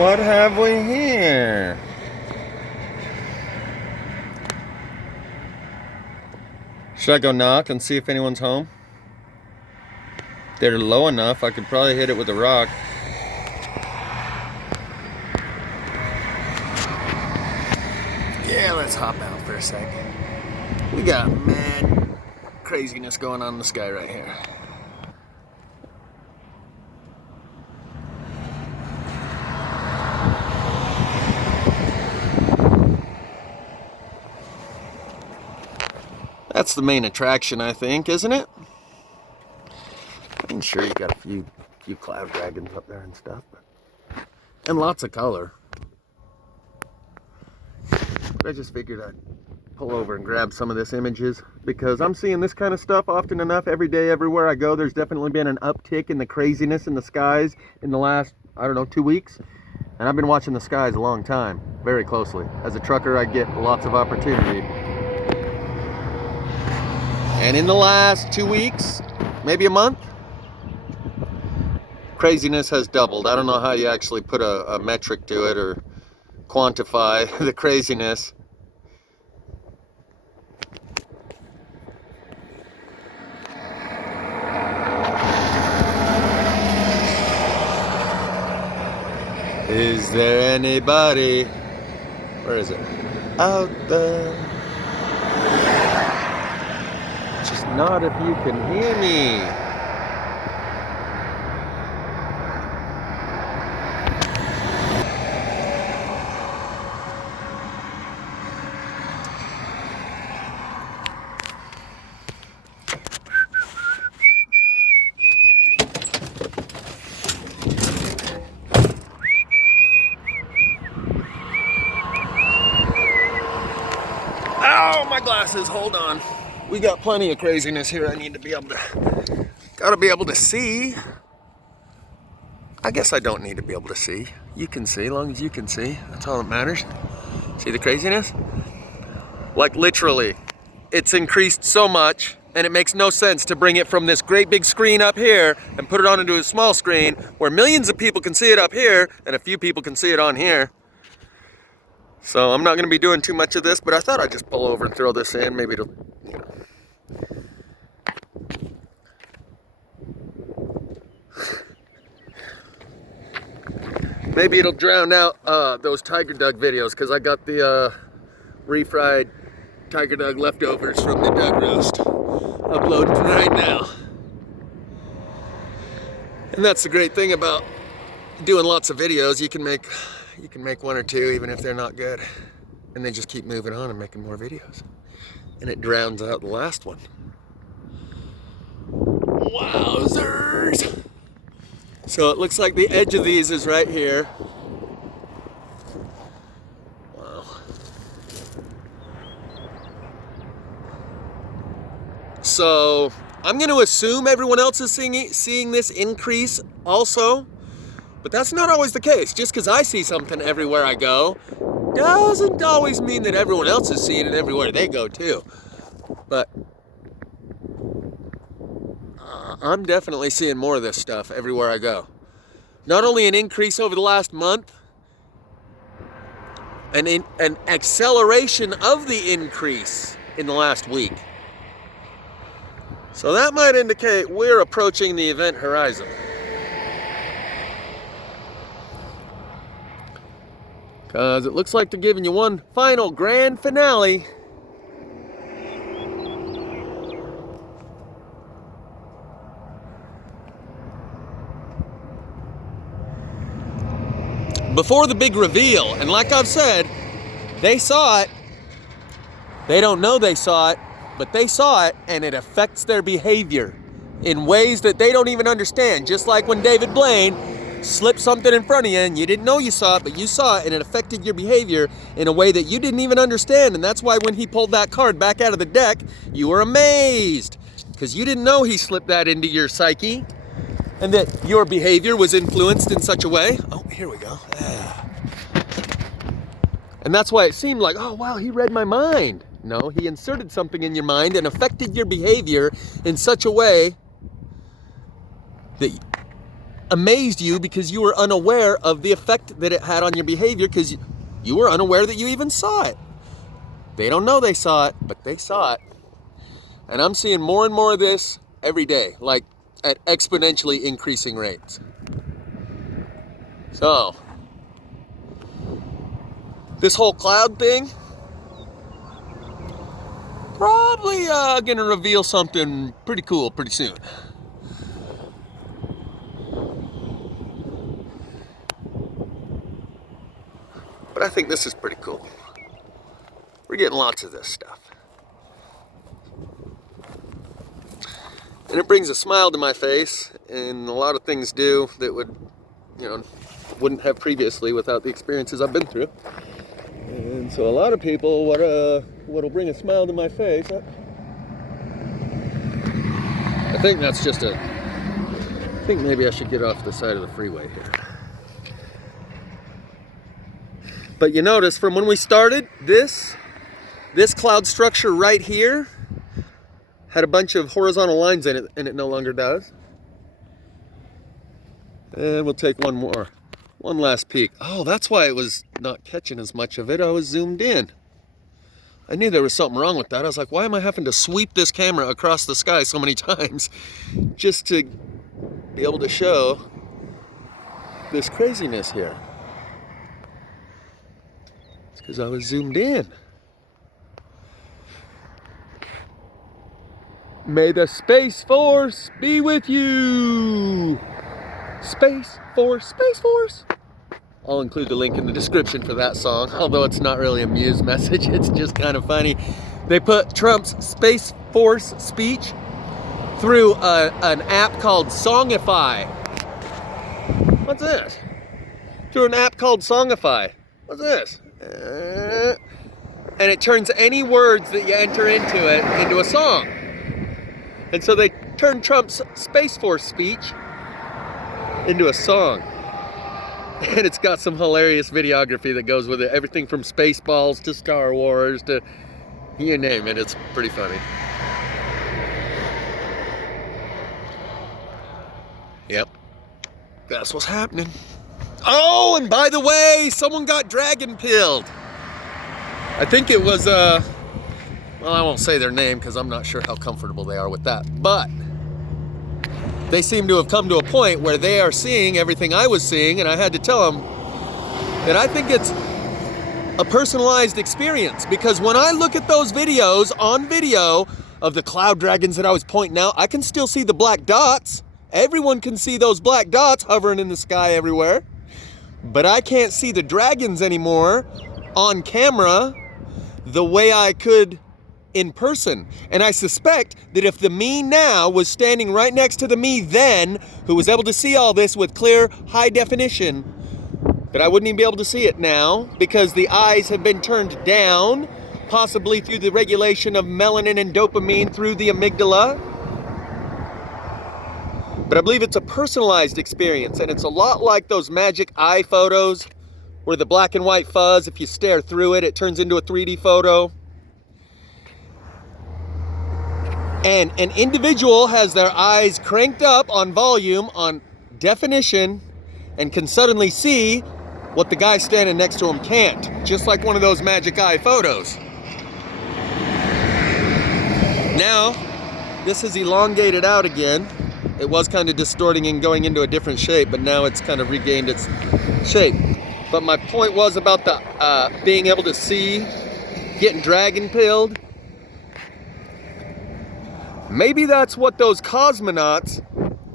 What have we here? Should I go knock and see if anyone's home? If they're low enough, I could probably hit it with a rock. Yeah, let's hop out for a sec. We got mad craziness going on in the sky right here. That's the main attraction, I think, isn't it? I'm sure you got a few cloud dragons up there and stuff, and lots of color. But I just figured I'd pull over and grab some of this images because I'm seeing this kind of stuff often enough every day, everywhere I go. There's definitely been an uptick in the craziness in the skies in the last, I don't know, 2 weeks. And I've been watching the skies a long time, very closely. As a trucker, I get lots of opportunity. And in the last 2 weeks, maybe a month, craziness has doubled. I don't know how you actually put a metric to it or quantify the craziness. Is there anybody? Where is it? Out there. Just not if you can hear me. Oh, my glasses, hold on. We got plenty of craziness here. I need to be able to, gotta be able to see. I guess I don't need to be able to see. You can see, as long as you can see. That's all that matters. See the craziness? Like literally, it's increased so much and it makes no sense to bring it from this great big screen up here and put it onto a small screen where millions of people can see it up here and a few people can see it on here. So I'm not going to be doing too much of this, but I thought I'd just pull over and throw this in. Maybe it'll, you know. Maybe it'll drown out those tiger dug videos, because I got the refried tiger dug leftovers from the dug roast uploaded right now. And that's the great thing about doing lots of videos. You can make one or two even if they're not good, and then just keep moving on and making more videos, and it drowns out the last one. Wowzers! So it looks like the edge of these is right here. Wow. So I'm going to assume everyone else is seeing this increase also. But that's not always the case. Just because I see something everywhere I go doesn't always mean that everyone else is seeing it everywhere they go too. But I'm definitely seeing more of this stuff everywhere I go. Not only an increase over the last month, an acceleration of the increase in the last week. So that might indicate we're approaching the event horizon. Because it looks like they're giving you one final grand finale. Before the big reveal, and like I've said, they saw it. They don't know they saw it, but they saw it, and it affects their behavior in ways that they don't even understand. Just like when David Blaine slipped something in front of you and you didn't know you saw it, but you saw it and it affected your behavior in a way that you didn't even understand. And that's why when he pulled that card back out of the deck, you were amazed, because you didn't know he slipped that into your psyche and that your behavior was influenced in such a way. Oh, here we go. And that's why it seemed like, oh wow, he read my mind. No, he inserted something in your mind and affected your behavior in such a way that amazed you because you were unaware of the effect that it had on your behavior because you were unaware that you even saw it. They don't know they saw it, but they saw it. And I'm seeing more and more of this every day, like at exponentially increasing rates. So, this whole cloud thing, probably gonna reveal something pretty cool pretty soon. But I think this is pretty cool. We're getting lots of this stuff. And it brings a smile to my face, and a lot of things do that would, wouldn't have previously without the experiences I've been through. And so a lot of people, what'll bring a smile to my face, I think that's just I think maybe I should get off the side of the freeway here. But you notice from when we started, this cloud structure right here had a bunch of horizontal lines in it, and it no longer does. And we'll take one last peek. Oh, that's why it was not catching as much of it. I was zoomed in. I knew there was something wrong with that. I was like, why am I having to sweep this camera across the sky so many times just to be able to show this craziness here? It's because I was zoomed in. May the Space Force be with you! Space Force, Space Force! I'll include the link in the description for that song, although it's not really a Muse message, it's just kind of funny. They put Trump's Space Force speech through an app called Songify. What's this? Through an app called Songify. What's this? And it turns any words that you enter into it into a song. And so they turned Trump's Space Force speech into a song. And it's got some hilarious videography that goes with it. Everything from Spaceballs to Star Wars to you name it. It's pretty funny. Yep. That's what's happening. Oh, and by the way, someone got dragon pilled. I think it was, well, I won't say their name because I'm not sure how comfortable they are with that. But they seem to have come to a point where they are seeing everything I was seeing, and I had to tell them that I think it's a personalized experience, because when I look at those videos on video of the cloud dragons that I was pointing out, I can still see the black dots. Everyone can see those black dots hovering in the sky everywhere, but I can't see the dragons anymore on camera the way I could in person. And I suspect that if the me now was standing right next to the me then, who was able to see all this with clear, high definition, that I wouldn't even be able to see it now because the eyes have been turned down, possibly through the regulation of melanin and dopamine through the amygdala. But I believe it's a personalized experience, and it's a lot like those magic eye photos where the black and white fuzz, if you stare through it, it turns into a 3D photo. And an individual has their eyes cranked up on volume, on definition, and can suddenly see what the guy standing next to him can't. Just like one of those magic eye photos. Now, this is elongated out again. It was kind of distorting and going into a different shape, but now it's kind of regained its shape. But my point was about the being able to see, getting dragon pilled. Maybe that's what those cosmonauts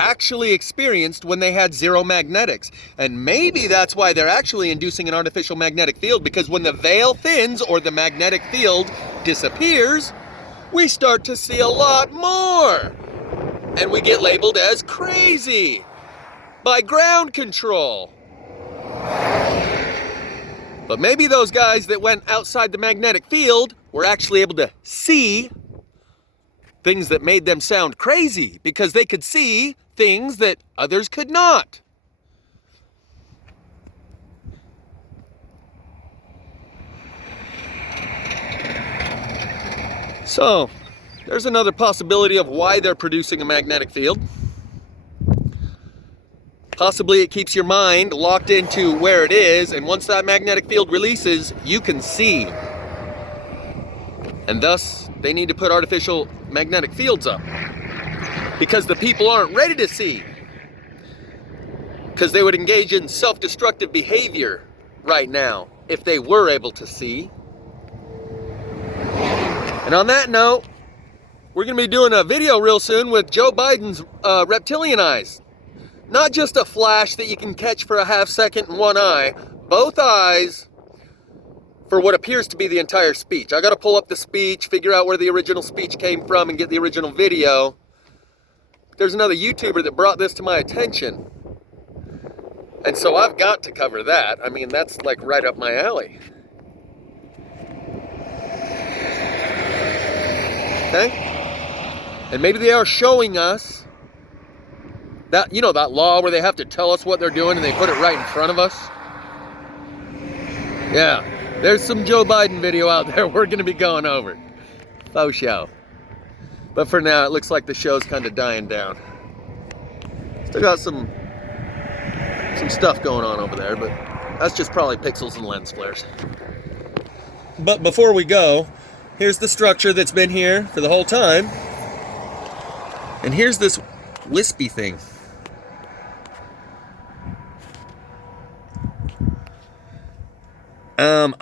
actually experienced when they had zero magnetics. And maybe that's why they're actually inducing an artificial magnetic field, because when the veil thins or the magnetic field disappears, we start to see a lot more. And we get labeled as crazy by ground control. But maybe those guys that went outside the magnetic field were actually able to see things that made them sound crazy, because they could see things that others could not. So, there's another possibility of why they're producing a magnetic field. Possibly it keeps your mind locked into where it is, and once that magnetic field releases, you can see. And thus, they need to put artificial magnetic fields up. Because the people aren't ready to see. Because they would engage in self-destructive behavior right now if they were able to see. And on that note, we're going to be doing a video real soon with Joe Biden's reptilian eyes. Not just a flash that you can catch for a half second in one eye, both eyes for what appears to be the entire speech. I got to pull up the speech, figure out where the original speech came from, and get the original video. There's another YouTuber that brought this to my attention. And so I've got to cover that. I mean, that's like right up my alley. Okay? And maybe they are showing us that, you know, that law where they have to tell us what they're doing and they put it right in front of us. Yeah, there's some Joe Biden video out there we're going to be going over. Faux show. But for now, it looks like the show's kind of dying down. Still got some stuff going on over there, but that's just probably pixels and lens flares. But before we go, here's the structure that's been here for the whole time. And here's this wispy thing.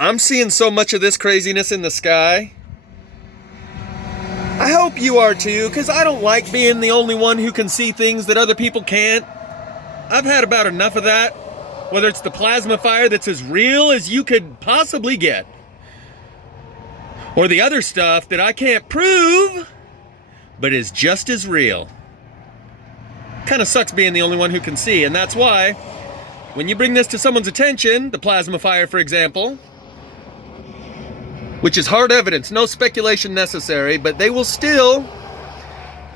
I'm seeing so much of this craziness in the sky. I hope you are too, because I don't like being the only one who can see things that other people can't. I've had about enough of that. Whether it's the plasma fire that's as real as you could possibly get, or the other stuff that I can't prove, but is just as real. Kind of sucks being the only one who can see, and that's why when you bring this to someone's attention, the plasma fire, for example, which is hard evidence, no speculation necessary, but they will still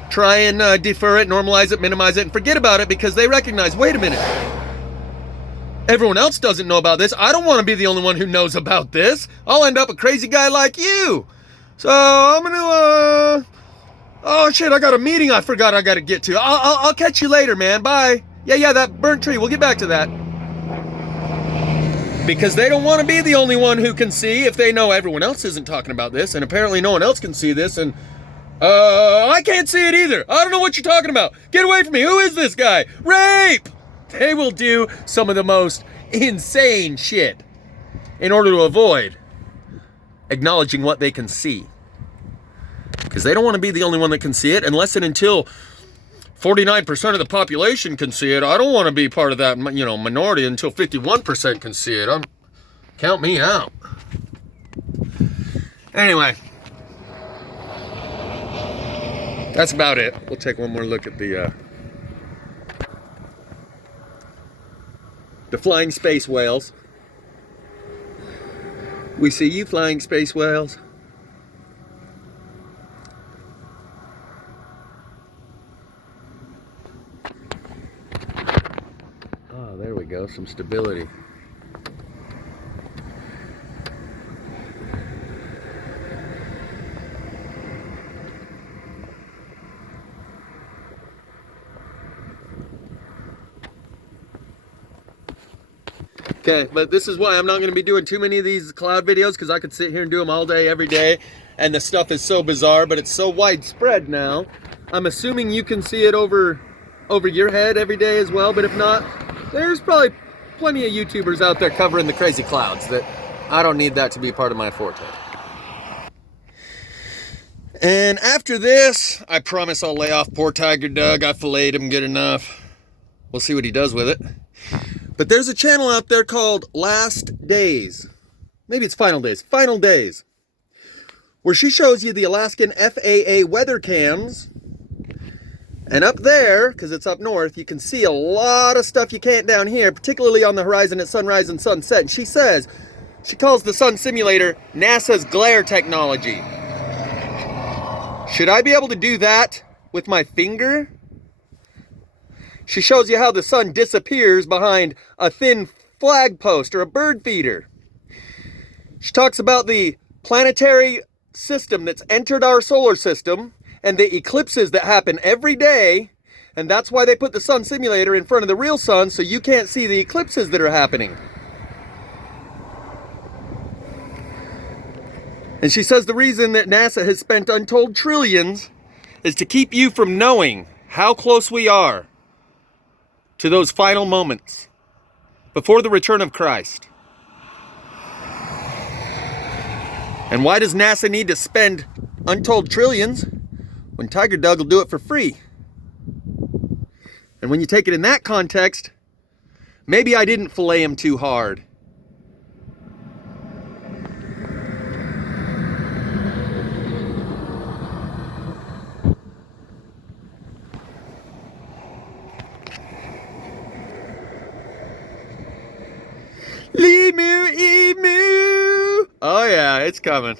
try and defer it, normalize it, minimize it, and forget about it because they recognize, wait a minute, everyone else doesn't know about this. I don't want to be the only one who knows about this. I'll end up a crazy guy like you. So I'm gonna, oh shit, I got a meeting I forgot I gotta get to. I'll catch you later, man, bye. Yeah, that burnt tree, we'll get back to that. Because they don't want to be the only one who can see if they know everyone else isn't talking about this, and apparently no one else can see this, and I can't see it either. I don't know what you're talking about. Get away from me. Who is this guy? Rape! They will do some of the most insane shit in order to avoid acknowledging what they can see. Because they don't want to be the only one that can see it, unless and until 49% of the population can see it. I don't want to be part of that, you know, minority until 51% can see it. Count me out. Anyway, that's about it. We'll take one more look at the flying space whales. We see you, flying space whales. Oh, there we go, some stability. Okay, but this is why I'm not going to be doing too many of these cloud videos, because I could sit here and do them all day, every day, and the stuff is so bizarre, but it's so widespread now. I'm assuming you can see it over your head every day as well, but if not, there's probably plenty of YouTubers out there covering the crazy clouds that I don't need that to be part of my forte. And after this, I promise I'll lay off poor Tiger Doug. I filleted him good enough. We'll see what he does with it. But there's a channel out there called Last Days. Maybe it's Final Days. Where she shows you the Alaskan FAA weather cams. And up there, because it's up north, you can see a lot of stuff you can't down here, particularly on the horizon at sunrise and sunset. And she says, she calls the sun simulator NASA's glare technology. Should I be able to do that with my finger? She shows you how the sun disappears behind a thin flag post or a bird feeder. She talks about the planetary system that's entered our solar system and the eclipses that happen every day And that's why they put the sun simulator in front of the real sun, so you can't see the eclipses that are happening. And she says the reason that NASA has spent untold trillions is to keep you from knowing how close we are to those final moments before the return of Christ. And why does NASA need to spend untold trillions when Tiger Doug will do it for free? And when you take it in that context, maybe I didn't fillet him too hard. Emu, emu! Oh yeah, it's coming.